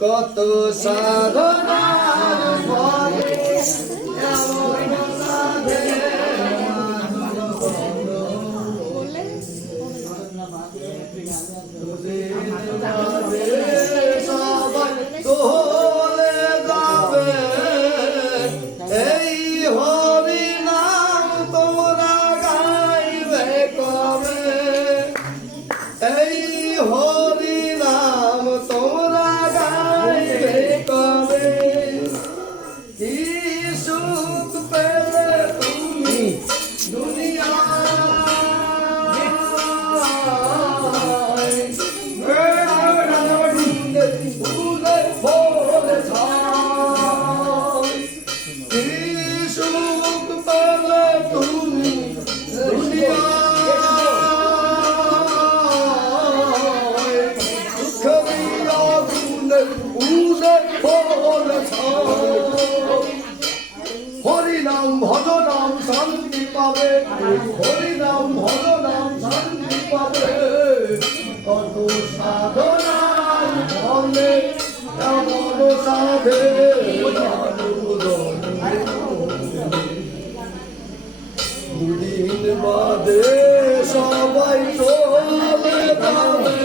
কত সাধনার পরে এমন সাধে সবাই তোলে যাবে এই হরি নাম তোমরা গাইবে কবে এই হরি নাম তোমরা গাইবে কবে কি সুখ পেলে তুমি দুনিয়া হরিনাম ভজনাম শান্তি পাবে হরিনাম ভজনাম শান্তি পাবে কত সাধনার ফলে এমন সাধে দুদিন বাদে সবাই চলে যাবে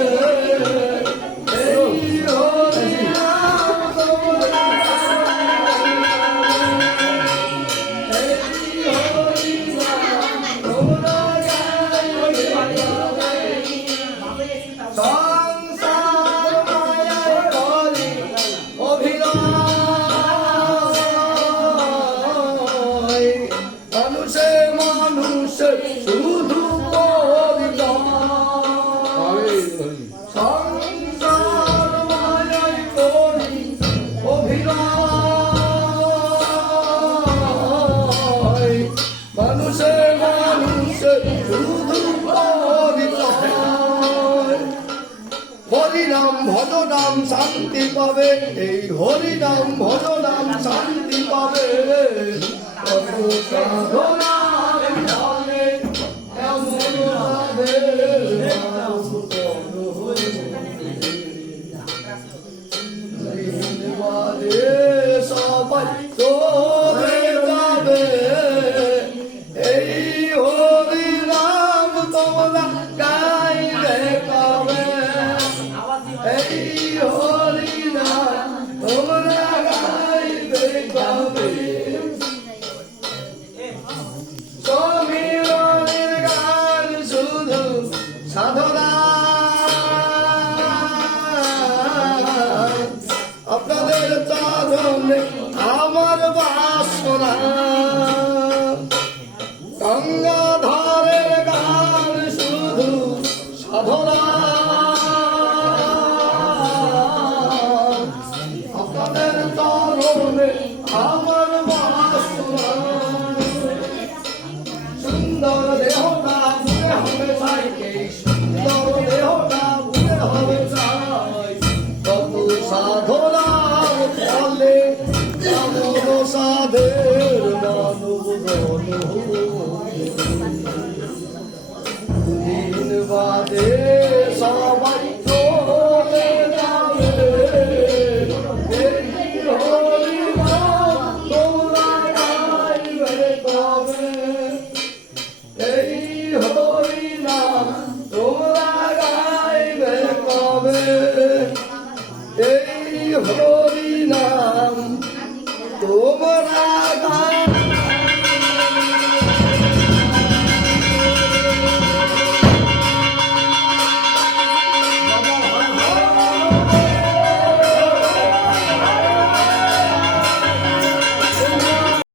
শুধু সংসার মায়ায় করি অভিনয় মানুষে মানুষে শুধু হরিনাম ভজনাম শান্তি পাবে এই হরিনাম ভজনাম শান্তি পাবে সাধনা সবাই চলে যাবে এই হরি নাম তোমরা গাইবে কবে এই হরি নাম তোমরা গাইবে কবে সমীরণের গান শুধু সাধনা আপনাদের চরণে আমার বাসনা গঙ্গাধারের গান শুধু সাধনা আপনাদের চরণে আমার বাসনা সুন্দর দেহটা বুঝে হবে চাই সুন্দর দেহটা বুঝে হবে চাই কত সাধনার ফলে এমন সাধের মানব দিন বাদে সবাই চলে যাবে এই হরি নাম তোমরা গাইবে কবে এই হরি নাম তোমরা গাইবে কবে এই হরি নাম তোমরা